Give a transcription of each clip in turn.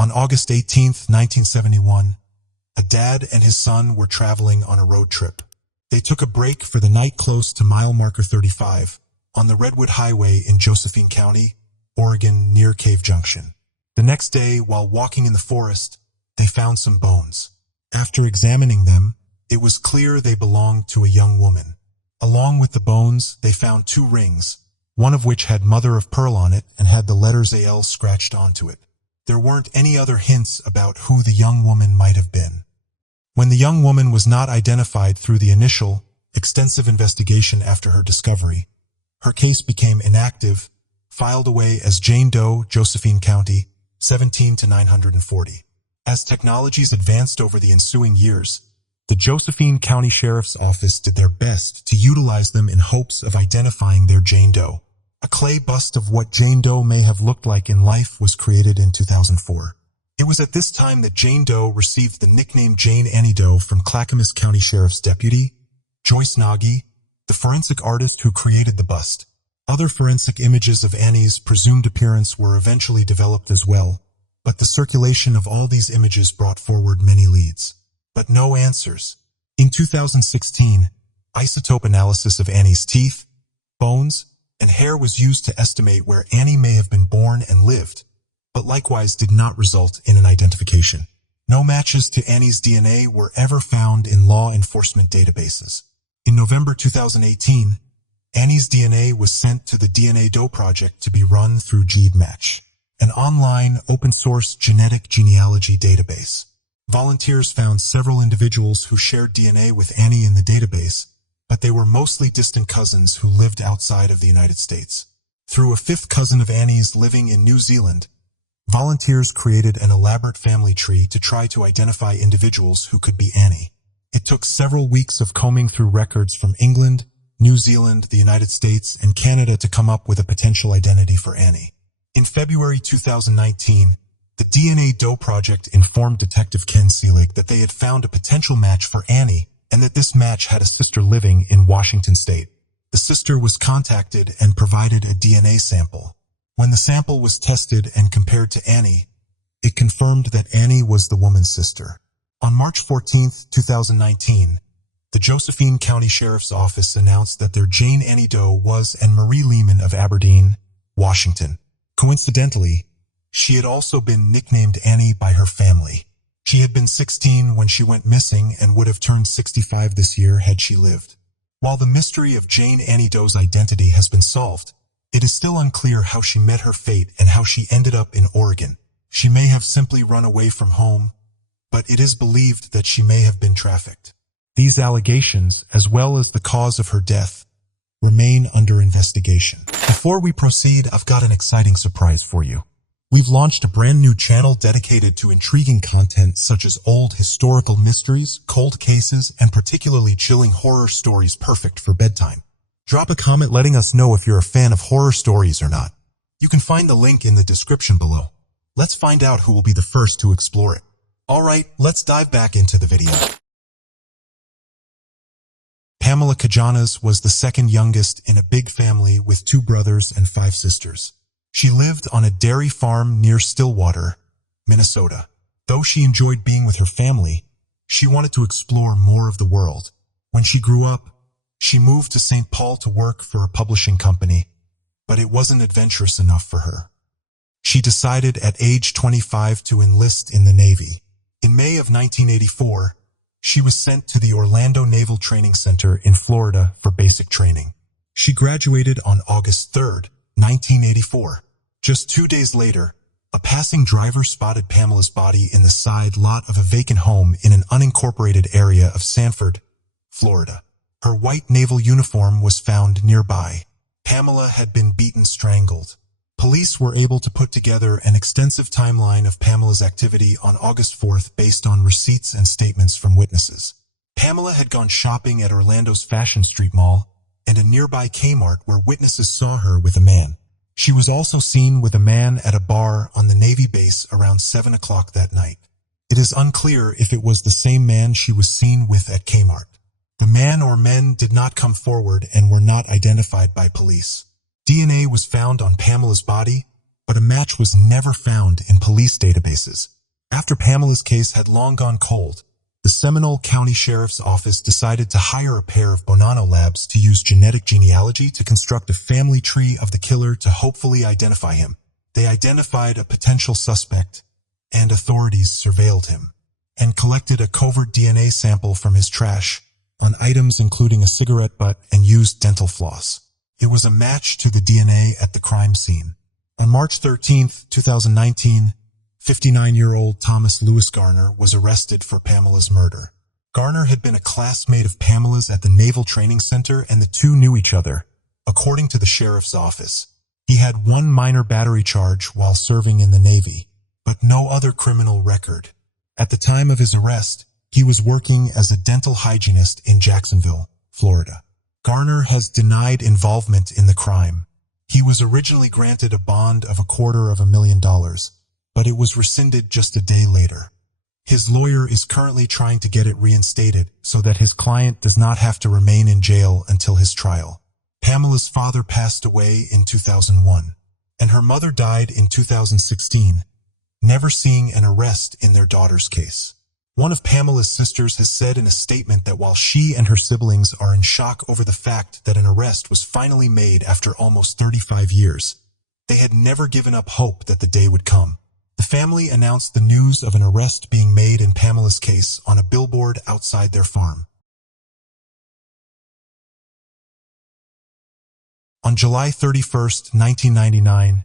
On August 18, 1971, a dad and his son were traveling on a road trip. They took a break for the night close to mile marker 35 on the Redwood Highway in Josephine County, Oregon, near Cave Junction. The next day, while walking in the forest, they found some bones. After examining them, it was clear they belonged to a young woman. Along with the bones, they found 2 rings, one of which had mother of pearl on it and had the letters AL scratched onto it. There weren't any other hints about who the young woman might have been. When the young woman was not identified through the initial, extensive investigation after her discovery, her case became inactive, filed away as Jane Doe, Josephine County, 17 to 940. As technologies advanced over the ensuing years, the Josephine County Sheriff's Office did their best to utilize them in hopes of identifying their Jane Doe. A clay bust of what Jane Doe may have looked like in life was created in 2004. It was at this time that Jane Doe received the nickname Jane Annie Doe from Clackamas County Sheriff's Deputy, Joyce Nagy, the forensic artist who created the bust. Other forensic images of Annie's presumed appearance were eventually developed as well, but the circulation of all these images brought forward many leads. But no answers. In 2016, isotope analysis of Annie's teeth, bones, and hair was used to estimate where Annie may have been born and lived, but likewise did not result in an identification. No matches to Annie's DNA were ever found in law enforcement databases. In November 2018, Annie's DNA was sent to the DNA Doe Project to be run through GeneMatch, an online, open-source genetic genealogy database. Volunteers found several individuals who shared DNA with Annie in the database, but they were mostly distant cousins who lived outside of the United States. Through a 5th cousin of Annie's living in New Zealand, volunteers created an elaborate family tree to try to identify individuals who could be Annie. It took several weeks of combing through records from England, New Zealand, the United States, and Canada to come up with a potential identity for Annie. In February 2019, the DNA Doe Project informed Detective Ken Seelig that they had found a potential match for Annie and that this match had a sister living in Washington State. The sister was contacted and provided a DNA sample. When the sample was tested and compared to Annie, it confirmed that Annie was the woman's sister. On March 14, 2019, the Josephine County Sheriff's Office announced that their Jane Annie Doe was Anne Marie Lehman of Aberdeen, Washington. Coincidentally, she had also been nicknamed Annie by her family. She had been 16 when she went missing and would have turned 65 this year had she lived. While the mystery of Jane Annie Doe's identity has been solved, it is still unclear how she met her fate and how she ended up in Oregon. She may have simply run away from home, but it is believed that she may have been trafficked. These allegations, as well as the cause of her death, remain under investigation. Before we proceed, I've got an exciting surprise for you. We've launched a brand new channel dedicated to intriguing content such as old historical mysteries, cold cases, and particularly chilling horror stories perfect for bedtime. Drop a comment letting us know if you're a fan of horror stories or not. You can find the link in the description below. Let's find out who will be the first to explore it. Alright, let's dive back into the video. Pamela Cajanas was the second youngest in a big family with 2 brothers and 5 sisters. She lived on a dairy farm near Stillwater, Minnesota. Though she enjoyed being with her family, she wanted to explore more of the world. When she grew up, she moved to St. Paul to work for a publishing company, but it wasn't adventurous enough for her. She decided at age 25 to enlist in the Navy. In May of 1984, she was sent to the Orlando Naval Training Center in Florida for basic training. She graduated on August 3, 1984. Just 2 days later, a passing driver spotted Pamela's body in the side lot of a vacant home in an unincorporated area of Sanford, Florida. Her white naval uniform was found nearby. Pamela had been beaten strangled. Police were able to put together an extensive timeline of Pamela's activity on August 4th based on receipts and statements from witnesses. Pamela had gone shopping at Orlando's Fashion Street Mall and a nearby Kmart where witnesses saw her with a man. She was also seen with a man at a bar on the Navy base around 7 o'clock that night. It is unclear if it was the same man she was seen with at Kmart. The man or men did not come forward and were not identified by police. DNA was found on Pamela's body, but a match was never found in police databases. After Pamela's case had long gone cold, the Seminole County Sheriff's Office decided to hire a pair of Bonanno labs to use genetic genealogy to construct a family tree of the killer to hopefully identify him. They identified a potential suspect, and authorities surveilled him, and collected a covert DNA sample from his trash on items including a cigarette butt and used dental floss. It was a match to the DNA at the crime scene. On March 13, 2019, 59-year-old Thomas Lewis Garner was arrested for Pamela's murder. Garner had been a classmate of Pamela's at the Naval Training Center, and the two knew each other, according to the sheriff's office. He had one minor battery charge while serving in the Navy, but no other criminal record. At the time of his arrest, he was working as a dental hygienist in Jacksonville, Florida. Garner has denied involvement in the crime. He was originally granted a bond of $250,000, but it was rescinded just a day later. His lawyer is currently trying to get it reinstated so that his client does not have to remain in jail until his trial. Pamela's father passed away in 2001, and her mother died in 2016, never seeing an arrest in their daughter's case. One of Pamela's sisters has said in a statement that while she and her siblings are in shock over the fact that an arrest was finally made after almost 35 years, they had never given up hope that the day would come. The family announced the news of an arrest being made in Pamela's case on a billboard outside their farm. On July 31, 1999,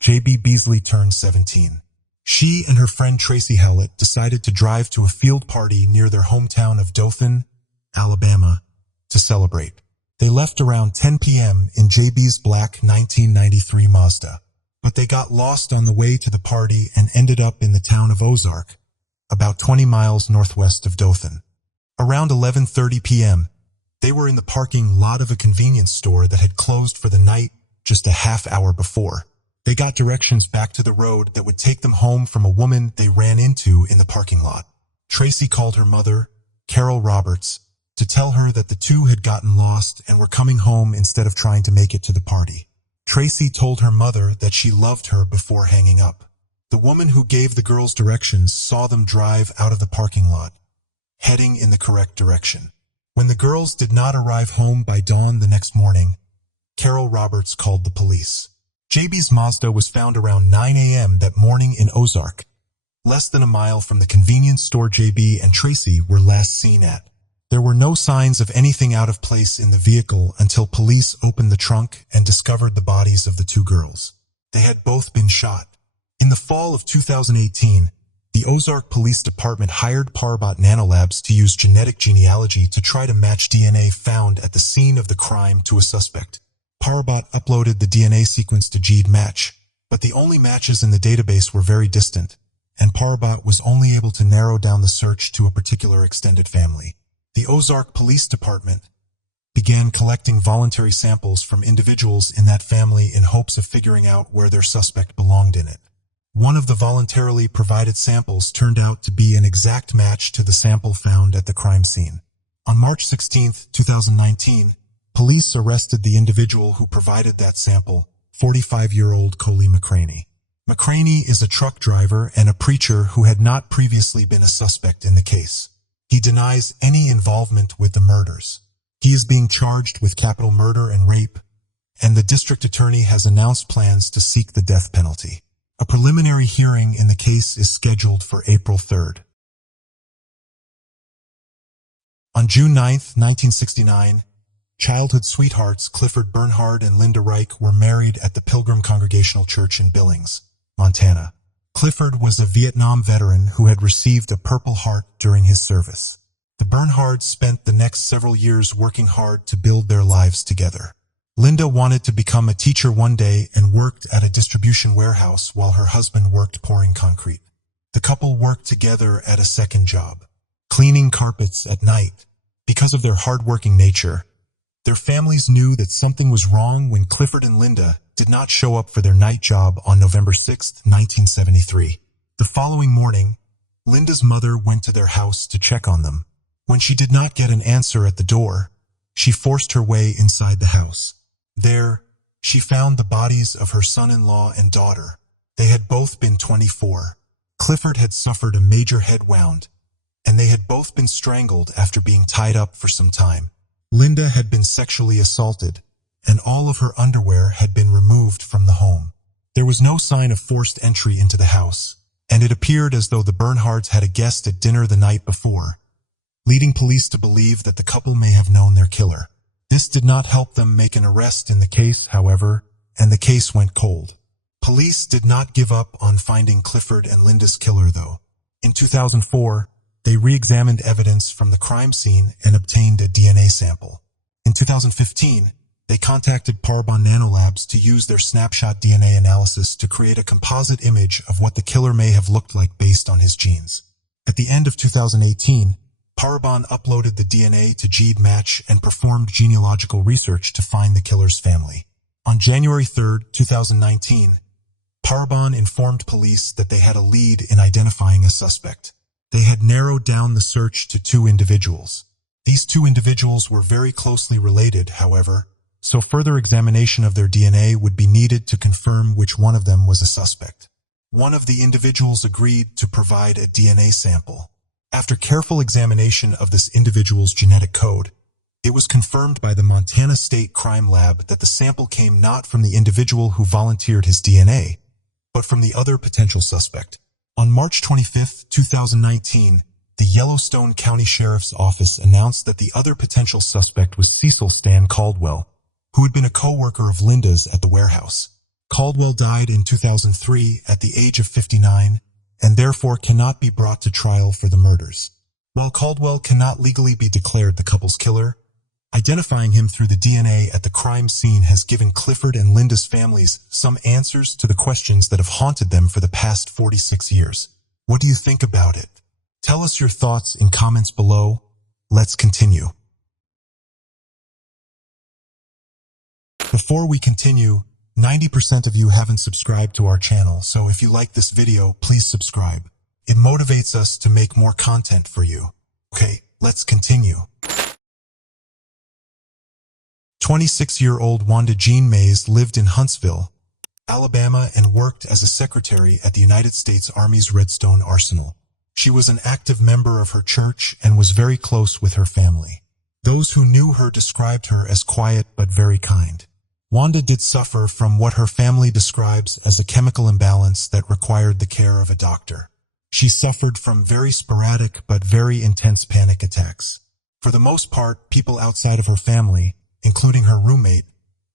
J.B. Beasley turned 17. She and her friend Tracy Howlett decided to drive to a field party near their hometown of Dothan, Alabama, to celebrate. They left around 10 p.m. in J.B.'s black 1993 Mazda, but they got lost on the way to the party and ended up in the town of Ozark, about 20 miles northwest of Dothan. Around 11:30 p.m., they were in the parking lot of a convenience store that had closed for the night just a half hour before. They got directions back to the road that would take them home from a woman they ran into in the parking lot. Tracy called her mother, Carol Roberts, to tell her that the two had gotten lost and were coming home instead of trying to make it to the party. Tracy told her mother that she loved her before hanging up. The woman who gave the girls directions saw them drive out of the parking lot, heading in the correct direction. When the girls did not arrive home by dawn the next morning, Carol Roberts called the police. JB's Mazda was found around 9 a.m. that morning in Ozark, less than a mile from the convenience store JB and Tracy were last seen at. There were no signs of anything out of place in the vehicle until police opened the trunk and discovered the bodies of the two girls. They had both been shot. In the fall of 2018, the Ozark Police Department hired Parabot Nanolabs to use genetic genealogy to try to match DNA found at the scene of the crime to a suspect. Parabot uploaded the DNA sequence to GEDmatch, but the only matches in the database were very distant, and Parabot was only able to narrow down the search to a particular extended family. The Ozark Police Department began collecting voluntary samples from individuals in that family in hopes of figuring out where their suspect belonged in it. One of the voluntarily provided samples turned out to be an exact match to the sample found at the crime scene. On March 16, 2019, police arrested the individual who provided that sample, 45-year-old Coley McCraney. McCraney is a truck driver and a preacher who had not previously been a suspect in the case. He denies any involvement with the murders. He is being charged with capital murder and rape, and the district attorney has announced plans to seek the death penalty. A preliminary hearing in the case is scheduled for April 3rd. On June 9, 1969, childhood sweethearts Clifford Bernhard and Linda Reich were married at the Pilgrim Congregational Church in Billings, Montana. Clifford was a Vietnam veteran who had received a Purple Heart during his service. The Bernhards spent the next several years working hard to build their lives together. Linda wanted to become a teacher one day and worked at a distribution warehouse while her husband worked pouring concrete. The couple worked together at a second job, cleaning carpets at night. Because of their hard-working nature, their families knew that something was wrong when Clifford and Linda did not show up for their night job on November 6, 1973. The following morning, Linda's mother went to their house to check on them. When she did not get an answer at the door, she forced her way inside the house. There, she found the bodies of her son-in-law and daughter, They had both been 24. Clifford had suffered a major head wound, and they had both been strangled after being tied up for some time. Linda had been sexually assaulted, and all of her underwear had been removed from the home. There was no sign of forced entry into the house, and it appeared as though the Bernhards had a guest at dinner the night before, leading police to believe that the couple may have known their killer. This did not help them make an arrest in the case, however, and the case went cold. Police did not give up on finding Clifford and Linda's killer, though. In 2004, they re-examined evidence from the crime scene and obtained a DNA sample. In 2015, they contacted Parabon Nanolabs to use their snapshot DNA analysis to create a composite image of what the killer may have looked like based on his genes. At the end of 2018, Parabon uploaded the DNA to GeneMatch and performed genealogical research to find the killer's family. On January 3, 2019, Parabon informed police that they had a lead in identifying a suspect. They had narrowed down the search to 2 individuals. These 2 individuals were very closely related, however, so further examination of their DNA would be needed to confirm which one of them was a suspect. One of the individuals agreed to provide a DNA sample. After careful examination of this individual's genetic code, it was confirmed by the Montana State Crime Lab that the sample came not from the individual who volunteered his DNA, but from the other potential suspect. On March 25, 2019, the Yellowstone County Sheriff's Office announced that the other potential suspect was Cecil Stan Caldwell, who had been a co-worker of Linda's at the warehouse. Caldwell died in 2003 at the age of 59 and therefore cannot be brought to trial for the murders. While Caldwell cannot legally be declared the couple's killer, identifying him through the DNA at the crime scene has given Clifford and Linda's families some answers to the questions that have haunted them for the past 46 years. What do you think about it? Tell us your thoughts in comments below. Let's continue. Before we continue, 90% of you haven't subscribed to our channel, so if you like this video, please subscribe. It motivates us to make more content for you. Okay, let's continue. 26-year-old Wanda Jean Mays lived in Huntsville, Alabama, and worked as a secretary at the United States Army's Redstone Arsenal. She was an active member of her church and was very close with her family. Those who knew her described her as quiet but very kind. Wanda did suffer from what her family describes as a chemical imbalance that required the care of a doctor. She suffered from very sporadic but very intense panic attacks. For the most part, people outside of her family, including her roommate,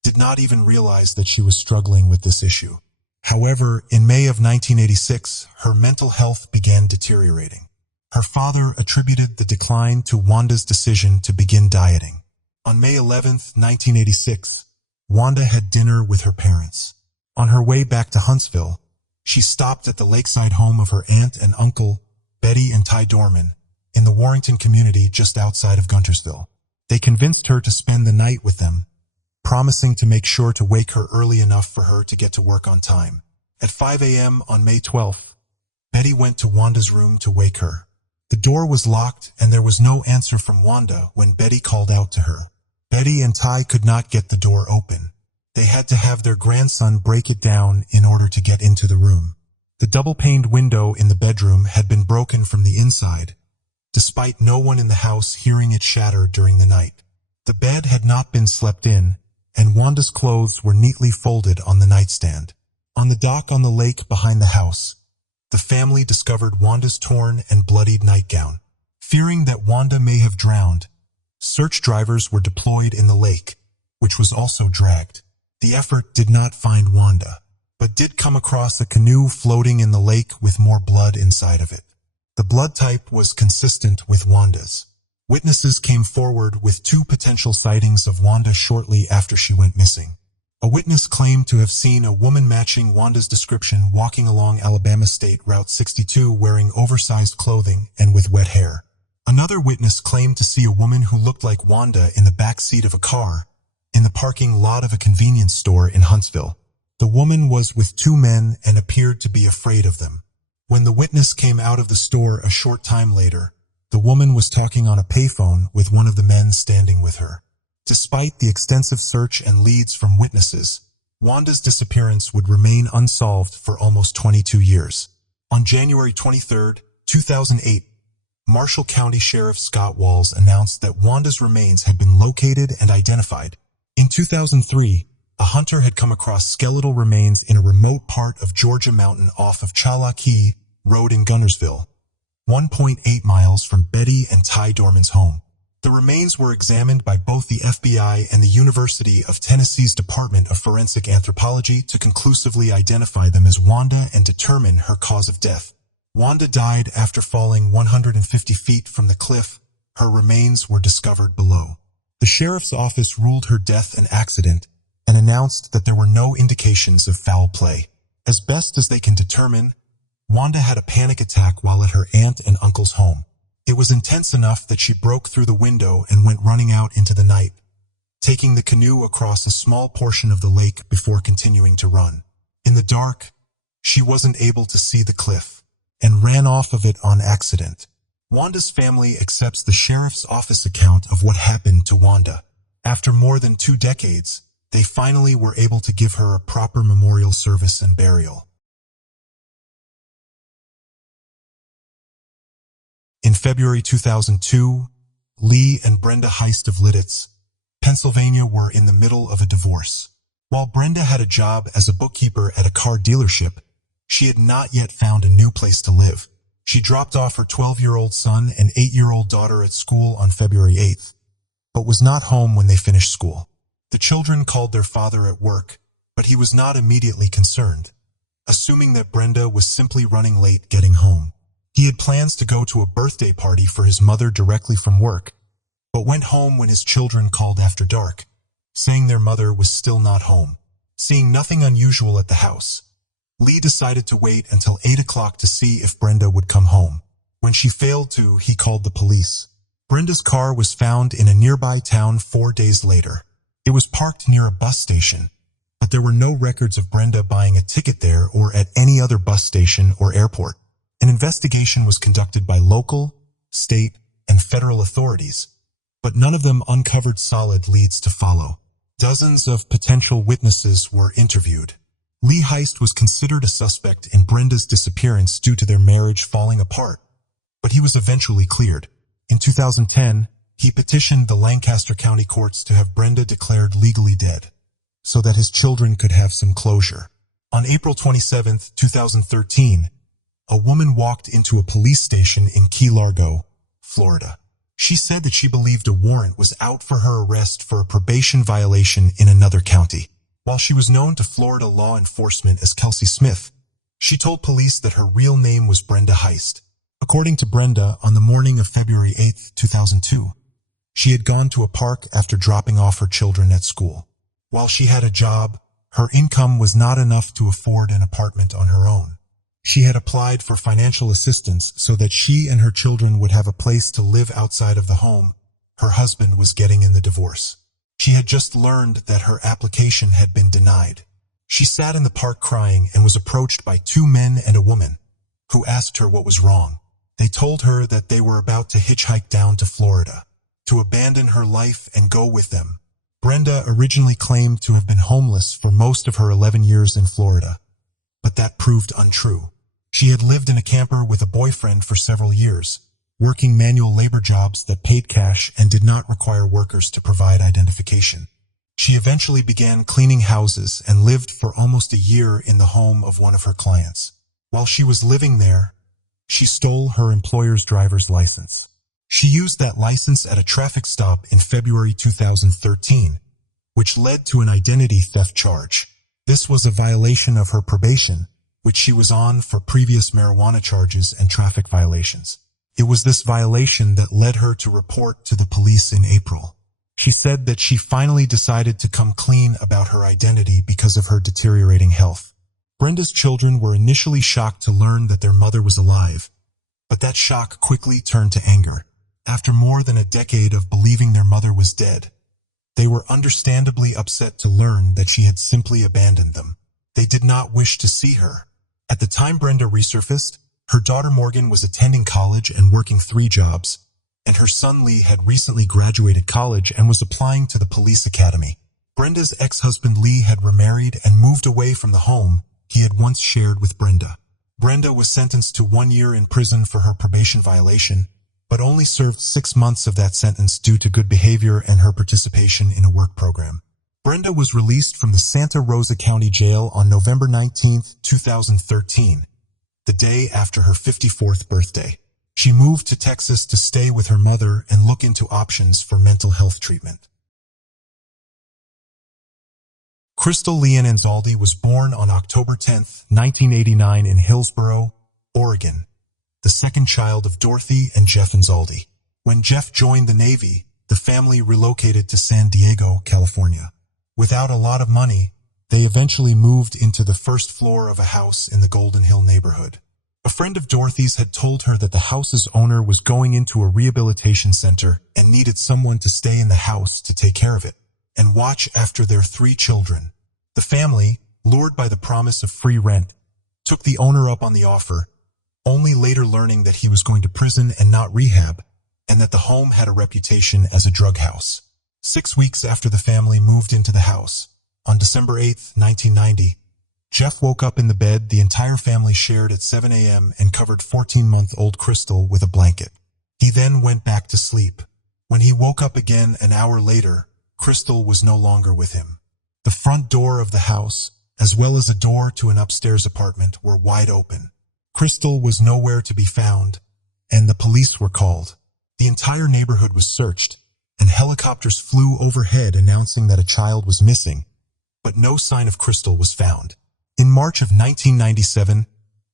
did not even realize that she was struggling with this issue. However, in May of 1986, her mental health began deteriorating. Her father attributed the decline to Wanda's decision to begin dieting. On May 11, 1986, Wanda had dinner with her parents. On her way back to Huntsville, she stopped at the lakeside home of her aunt and uncle, Betty and Ty Dorman, in the Warrington community just outside of Guntersville. They convinced her to spend the night with them, promising to make sure to wake her early enough for her to get to work on time. At 5 a.m. on May 12th, Betty went to Wanda's room to wake her. The door was locked and there was no answer from Wanda when Betty called out to her. Betty and Ty could not get the door open. They had to have their grandson break it down in order to get into the room. The double-paned window in the bedroom had been broken from the inside, despite no one in the house hearing it shatter during the night. The bed had not been slept in, and Wanda's clothes were neatly folded on the nightstand. On the dock on the lake behind the house, the family discovered Wanda's torn and bloodied nightgown. Fearing that Wanda may have drowned, search drivers were deployed in the lake, which was also dragged. The effort did not find Wanda, but did come across a canoe floating in the lake with more blood inside of it. The blood type was consistent with Wanda's. Witnesses came forward with 2 potential sightings of Wanda shortly after she went missing. A witness claimed to have seen a woman matching Wanda's description walking along Alabama State Route 62 wearing oversized clothing and with wet hair. Another witness claimed to see a woman who looked like Wanda in the back seat of a car in the parking lot of a convenience store in Huntsville. The woman was with 2 men and appeared to be afraid of them. When the witness came out of the store a short time later, the woman was talking on a payphone with one of the men standing with her. Despite the extensive search and leads from witnesses, Wanda's disappearance would remain unsolved for almost 22 years. On January 23, 2008, Marshall County Sheriff Scott Walls announced that Wanda's remains had been located and identified. In 2003, a hunter had come across skeletal remains in a remote part of Georgia Mountain off of Chalakee Road in Gunnersville, 1.8 miles from Betty and Ty Dorman's home. The remains were examined by both the FBI and the University of Tennessee's Department of Forensic Anthropology to conclusively identify them as Wanda and determine her cause of death. Wanda died after falling 150 feet from the cliff. Her remains were discovered below. The sheriff's office ruled her death an accident and announced that there were no indications of foul play. As best as they can determine, Wanda had a panic attack while at her aunt and uncle's home. It was intense enough that she broke through the window and went running out into the night, taking the canoe across a small portion of the lake before continuing to run. In the dark, she wasn't able to see the cliff and ran off of it on accident. Wanda's family accepts the sheriff's office account of what happened to Wanda. After more than 2 decades, they finally were able to give her a proper memorial service and burial. In February 2002, Lee and Brenda Heist of Lidditz, Pennsylvania were in the middle of a divorce. While Brenda had a job as a bookkeeper at a car dealership, she had not yet found a new place to live. She dropped off her 12-year-old son and 8-year-old daughter at school on February 8th, but was not home when they finished school. The children called their father at work, but he was not immediately concerned, assuming that Brenda was simply running late getting home. He had plans to go to a birthday party for his mother directly from work, but went home when his children called after dark, saying their mother was still not home. Seeing nothing unusual at the house, Lee decided to wait until 8 o'clock to see if Brenda would come home. When she failed to, he called the police. Brenda's car was found in a nearby town 4 days later. It was parked near a bus station, but there were no records of Brenda buying a ticket there or at any other bus station or airport. An investigation was conducted by local, state, and federal authorities, but none of them uncovered solid leads to follow. Dozens of potential witnesses were interviewed. Lee Heist was considered a suspect in Brenda's disappearance due to their marriage falling apart, but he was eventually cleared. In 2010, he petitioned the Lancaster County courts to have Brenda declared legally dead, so that his children could have some closure. On April 27, 2013, a woman walked into a police station in Key Largo, Florida. She said that she believed a warrant was out for her arrest for a probation violation in another county. While she was known to Florida law enforcement as Kelsey Smith, she told police that her real name was Brenda Heist. According to Brenda, on the morning of February 8, 2002, she had gone to a park after dropping off her children at school. While she had a job, her income was not enough to afford an apartment on her own. She had applied for financial assistance so that she and her children would have a place to live outside of the home her husband was getting in the divorce. She had just learned that her application had been denied. She sat in the park crying and was approached by 2 men and a woman, who asked her what was wrong. They told her that they were about to hitchhike down to Florida, to abandon her life and go with them. Brenda originally claimed to have been homeless for most of her 11 years in Florida, but that proved untrue. She had lived in a camper with a boyfriend for several years, working manual labor jobs that paid cash and did not require workers to provide identification. She eventually began cleaning houses and lived for almost a year in the home of one of her clients. While she was living there, she stole her employer's driver's license. She used that license at a traffic stop in February 2013, which led to an identity theft charge. This was a violation of her probation, which she was on for previous marijuana charges and traffic violations. It was this violation that led her to report to the police in April. She said that she finally decided to come clean about her identity because of her deteriorating health. Brenda's children were initially shocked to learn that their mother was alive, but that shock quickly turned to anger. After more than a decade of believing their mother was dead, they were understandably upset to learn that she had simply abandoned them. They did not wish to see her. At the time Brenda resurfaced, her daughter Morgan was attending college and working 3 jobs, and her son Lee had recently graduated college and was applying to the police academy. Brenda's ex-husband Lee had remarried and moved away from the home he had once shared with Brenda. Brenda was sentenced to 1 year in prison for her probation violation, but only served 6 months of that sentence due to good behavior and her participation in a work program. Brenda was released from the Santa Rosa County Jail on November 19, 2013, the day after her 54th birthday. She moved to Texas to stay with her mother and look into options for mental health treatment. Crystal Leanne Anzaldi was born on October 10, 1989 in Hillsboro, Oregon, the second child of Dorothy and Jeff Anzaldi. When Jeff joined the Navy, the family relocated to San Diego, California. Without a lot of money, they eventually moved into the first floor of a house in the Golden Hill neighborhood. A friend of Dorothy's had told her that the house's owner was going into a rehabilitation center and needed someone to stay in the house to take care of it and watch after their 3 children. The family, lured by the promise of free rent, took the owner up on the offer, only later learning that he was going to prison and not rehab, and that the home had a reputation as a drug house. 6 weeks after the family moved into the house, on December 8, 1990, Jeff woke up in the bed the entire family shared at 7 a.m. and covered 14-month-old Crystal with a blanket. He then went back to sleep. When he woke up again an hour later, Crystal was no longer with him. The front door of the house, as well as a door to an upstairs apartment, were wide open. Crystal was nowhere to be found, and the police were called. The entire neighborhood was searched, and helicopters flew overhead announcing that a child was missing, but no sign of Crystal was found. In March of 1997,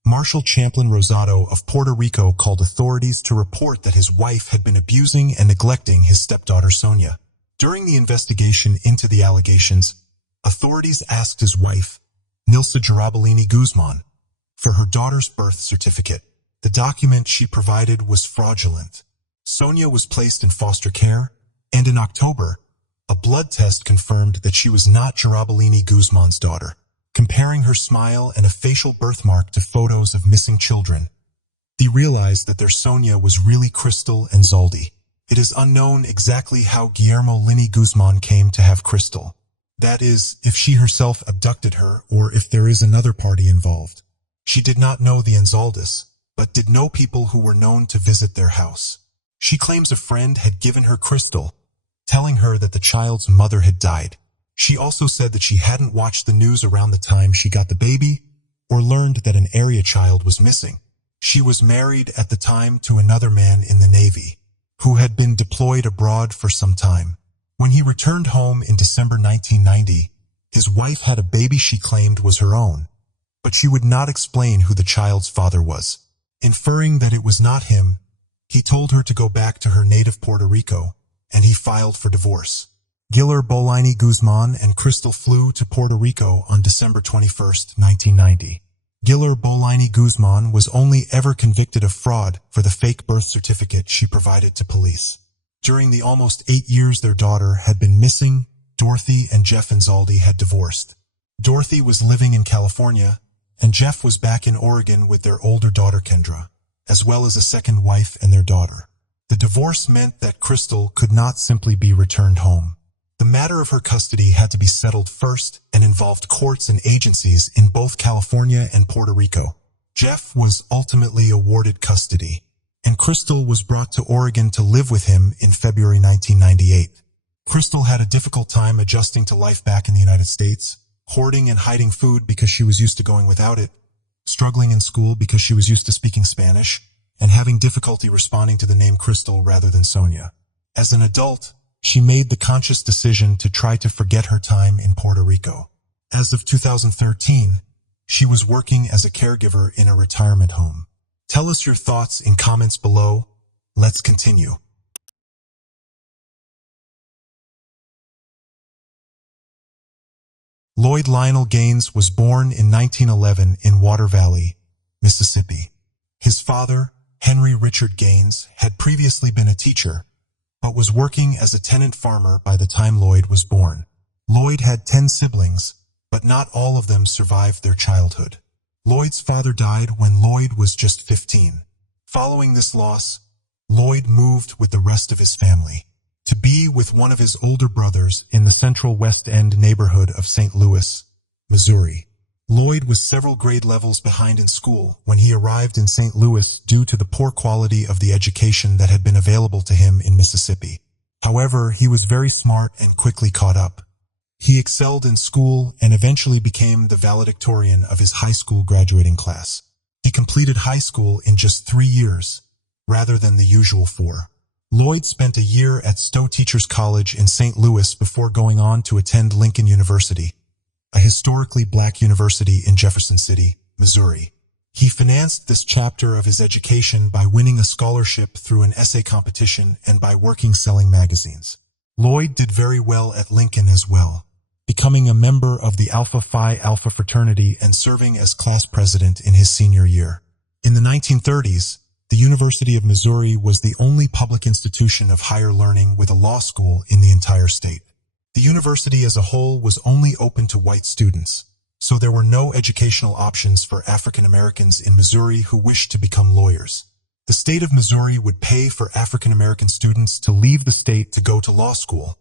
Marshal Champlin Rosado of Puerto Rico called authorities to report that his wife had been abusing and neglecting his stepdaughter Sonia. During the investigation into the allegations, authorities asked his wife, Nilsa Girabolini Guzman, for her daughter's birth certificate. The document she provided was fraudulent. Sonia was placed in foster care, and in October, a blood test confirmed that she was not Girabolini Guzman's daughter. Comparing her smile and a facial birthmark to photos of missing children, they realized that their Sonia was really Crystal Anzaldi. It is unknown exactly how Guillermo Lini Guzman came to have Crystal. That is, if she herself abducted her or if there is another party involved. She did not know the Anzaldis, but did know people who were known to visit their house. She claims a friend had given her Crystal, telling her that the child's mother had died. She also said that she hadn't watched the news around the time she got the baby or learned that an area child was missing. She was married at the time to another man in the Navy, who had been deployed abroad for some time. When he returned home in December 1990, his wife had a baby she claimed was her own, but she would not explain who the child's father was. Inferring that it was not him, he told her to go back to her native Puerto Rico, and he filed for divorce. Guillermo Guzman and Crystal flew to Puerto Rico on December 21, 1990. Guillermo Guzman was only ever convicted of fraud for the fake birth certificate she provided to police. During the almost 8 years their daughter had been missing, Dorothy and Jeff Anzaldi had divorced. Dorothy was living in California, and Jeff was back in Oregon with their older daughter Kendra, as well as a second wife and their daughter. The divorce meant that Crystal could not simply be returned home. The matter of her custody had to be settled first and involved courts and agencies in both California and Puerto Rico. Jeff was ultimately awarded custody, and Crystal was brought to Oregon to live with him in February 1998. Crystal had a difficult time adjusting to life back in the United States, hoarding and hiding food because she was used to going without it, struggling in school because she was used to speaking Spanish, and having difficulty responding to the name Crystal rather than Sonia. As an adult, she made the conscious decision to try to forget her time in Puerto Rico. As of 2013, she was working as a caregiver in a retirement home. Tell us your thoughts in comments below. Let's continue. Lloyd Lionel Gaines was born in 1911 in Water Valley, Mississippi. His father, Henry Richard Gaines, had previously been a teacher, but was working as a tenant farmer by the time Lloyd was born. Lloyd had 10 siblings, but not all of them survived their childhood. Lloyd's father died when Lloyd was just 15. Following this loss, Lloyd moved with the rest of his family. to be with one of his older brothers in the central West End neighborhood of St. Louis, Missouri. Lloyd was several grade levels behind in school when he arrived in St. Louis due to the poor quality of the education that had been available to him in Mississippi. However, he was very smart and quickly caught up. He excelled in school and eventually became the valedictorian of his high school graduating class. He completed high school in just 3 years, rather than the usual 4. Lloyd spent a year at Stowe Teachers College in St. Louis before going on to attend Lincoln University, a historically black university in Jefferson City, Missouri. He financed this chapter of his education by winning a scholarship through an essay competition and by working selling magazines. Lloyd did very well at Lincoln as well, becoming a member of the Alpha Phi Alpha fraternity and serving as class president in his senior year. In the 1930s, the University of Missouri was the only public institution of higher learning with a law school in the entire state. The university as a whole was only open to white students, so there were no educational options for African Americans in Missouri who wished to become lawyers. The state of Missouri would pay for African American students to leave the state to go to law school,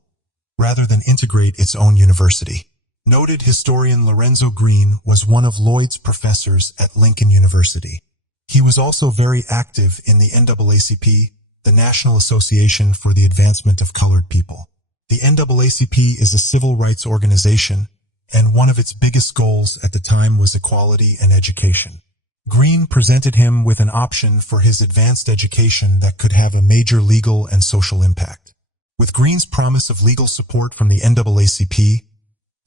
rather than integrate its own university. Noted historian Lorenzo Green was one of Lloyd's professors at Lincoln University. He was also very active in the NAACP, the National Association for the Advancement of Colored People. The NAACP is a civil rights organization, and one of its biggest goals at the time was equality and education. Green presented him with an option for his advanced education that could have a major legal and social impact. With Green's promise of legal support from the NAACP,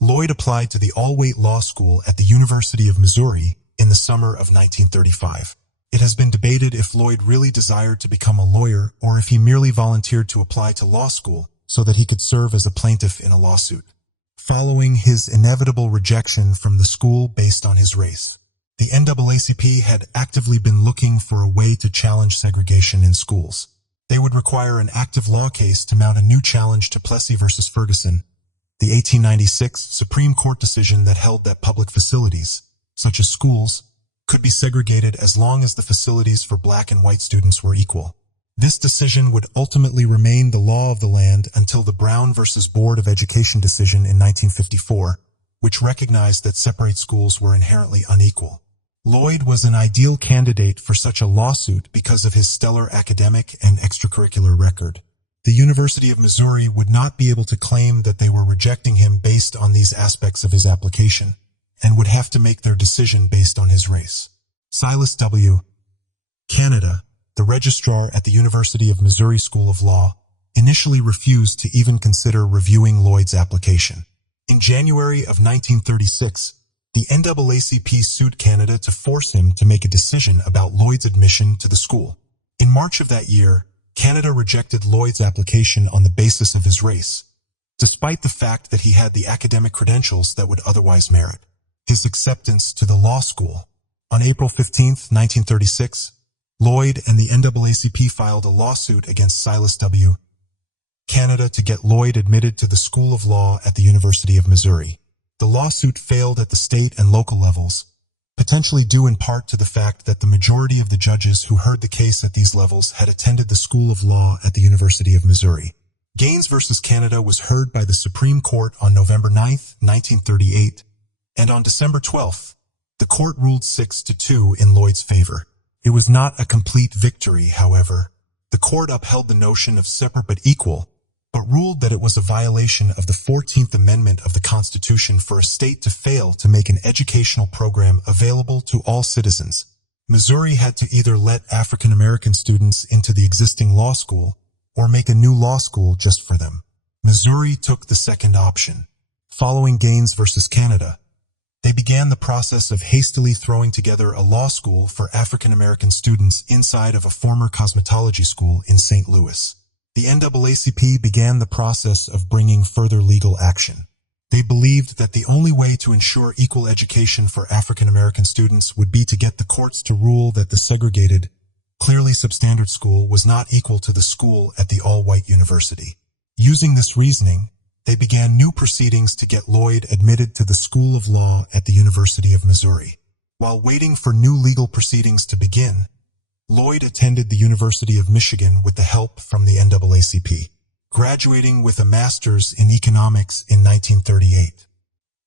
Lloyd applied to the all-white law school at the University of Missouri in the summer of 1935. It has been debated if Lloyd really desired to become a lawyer or if he merely volunteered to apply to law school so that he could serve as a plaintiff in a lawsuit. Following his inevitable rejection from the school based on his race, the NAACP had actively been looking for a way to challenge segregation in schools. They would require an active law case to mount a new challenge to Plessy v. Ferguson, the 1896 Supreme Court decision that held that public facilities, such as schools, could be segregated as long as the facilities for black and white students were equal. This decision would ultimately remain the law of the land until the Brown v. Board of Education decision in 1954, which recognized that separate schools were inherently unequal. Lloyd was an ideal candidate for such a lawsuit because of his stellar academic and extracurricular record. The University of Missouri would not be able to claim that they were rejecting him based on these aspects of his application, and would have to make their decision based on his race. Silas W. Canada, the registrar at the University of Missouri School of Law, initially refused to even consider reviewing Lloyd's application. In January of 1936, the NAACP sued Canada to force him to make a decision about Lloyd's admission to the school. In March of that year, Canada rejected Lloyd's application on the basis of his race, despite the fact that he had the academic credentials that would otherwise merit his acceptance to the law school. On April 15, 1936, Lloyd and the NAACP filed a lawsuit against Silas W. Canada to get Lloyd admitted to the School of Law at the University of Missouri. The lawsuit failed at the state and local levels, potentially due in part to the fact that the majority of the judges who heard the case at these levels had attended the School of Law at the University of Missouri. Gaines v. Canada was heard by the Supreme Court on November 9, 1938, and on December 12, the court ruled 6-2 in Lloyd's favor. It was not a complete victory, however. The court upheld the notion of separate but equal, but ruled that it was a violation of the 14th Amendment of the Constitution for a state to fail to make an educational program available to all citizens. Missouri had to either let African American students into the existing law school or make a new law school just for them. Missouri took the second option. Following Gaines v. Canada, they began the process of hastily throwing together a law school for African American students inside of a former cosmetology school in St. Louis. The NAACP began the process of bringing further legal action. They believed that the only way to ensure equal education for African American students would be to get the courts to rule that the segregated, clearly substandard school was not equal to the school at the all-white university. Using this reasoning, they began new proceedings to get Lloyd admitted to the School of Law at the University of Missouri. While waiting for new legal proceedings to begin, Lloyd attended the University of Michigan with the help from the NAACP. graduating with a master's in economics in 1938.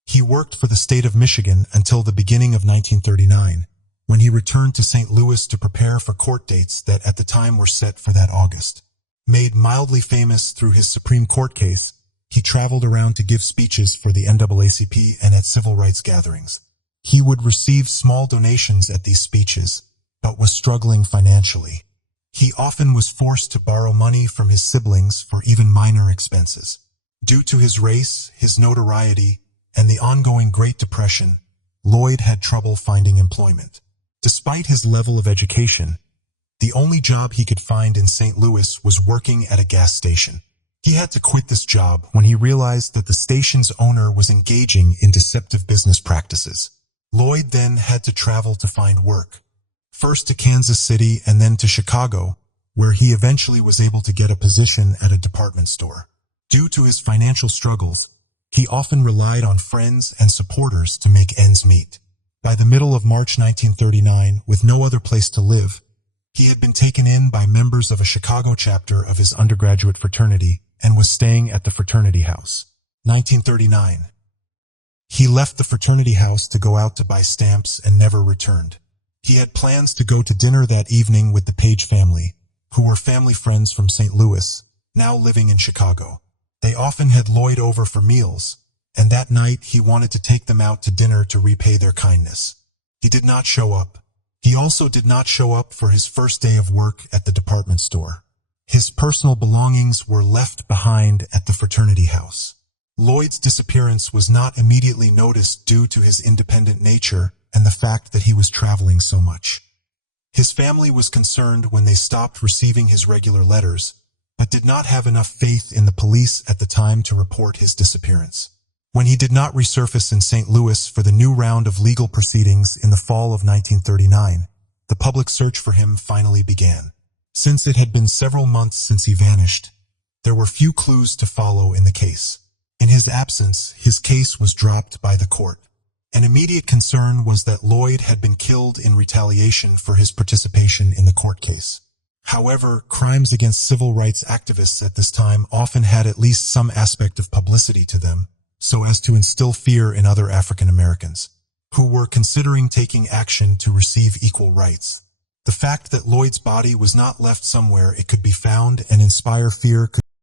He worked for the state of Michigan until the beginning of 1939, when he returned to St. Louis to prepare for court dates that at the time were set for that August. Made mildly famous through his Supreme Court case, he traveled around to give speeches for the NAACP and at civil rights gatherings. He would receive small donations at these speeches, but was struggling financially. He often was forced to borrow money from his siblings for even minor expenses. Due to his race, his notoriety, and the ongoing Great Depression, Lloyd had trouble finding employment. Despite his level of education, the only job he could find in St. Louis was working at a gas station. He had to quit this job when he realized that the station's owner was engaging in deceptive business practices. Lloyd then had to travel to find work, first to Kansas City and then to Chicago, where he eventually was able to get a position at a department store. Due to his financial struggles, he often relied on friends and supporters to make ends meet. By the middle of March 1939, with no other place to live, he had been taken in by members of a Chicago chapter of his undergraduate fraternity and was staying at the fraternity house. 1939. He left the fraternity house to go out to buy stamps and never returned. He had plans to go to dinner that evening with the Page family, who were family friends from St. Louis, now living in Chicago. They often had Lloyd over for meals, and that night he wanted to take them out to dinner to repay their kindness. He did not show up. He also did not show up for his first day of work at the department store. His personal belongings were left behind at the fraternity house. Lloyd's disappearance was not immediately noticed due to his independent nature and the fact that he was traveling so much. His family was concerned when they stopped receiving his regular letters, but did not have enough faith in the police at the time to report his disappearance. When he did not resurface in St. Louis for the new round of legal proceedings in the fall of 1939, the public search for him finally began. Since it had been several months since he vanished, there were few clues to follow in the case. In his absence, his case was dropped by the court. An immediate concern was that Lloyd had been killed in retaliation for his participation in the court case. However, crimes against civil rights activists at this time often had at least some aspect of publicity to them, so as to instill fear in other African Americans, who were considering taking action to receive equal rights. The fact that Lloyd's body was not left somewhere it could be found and inspire fear could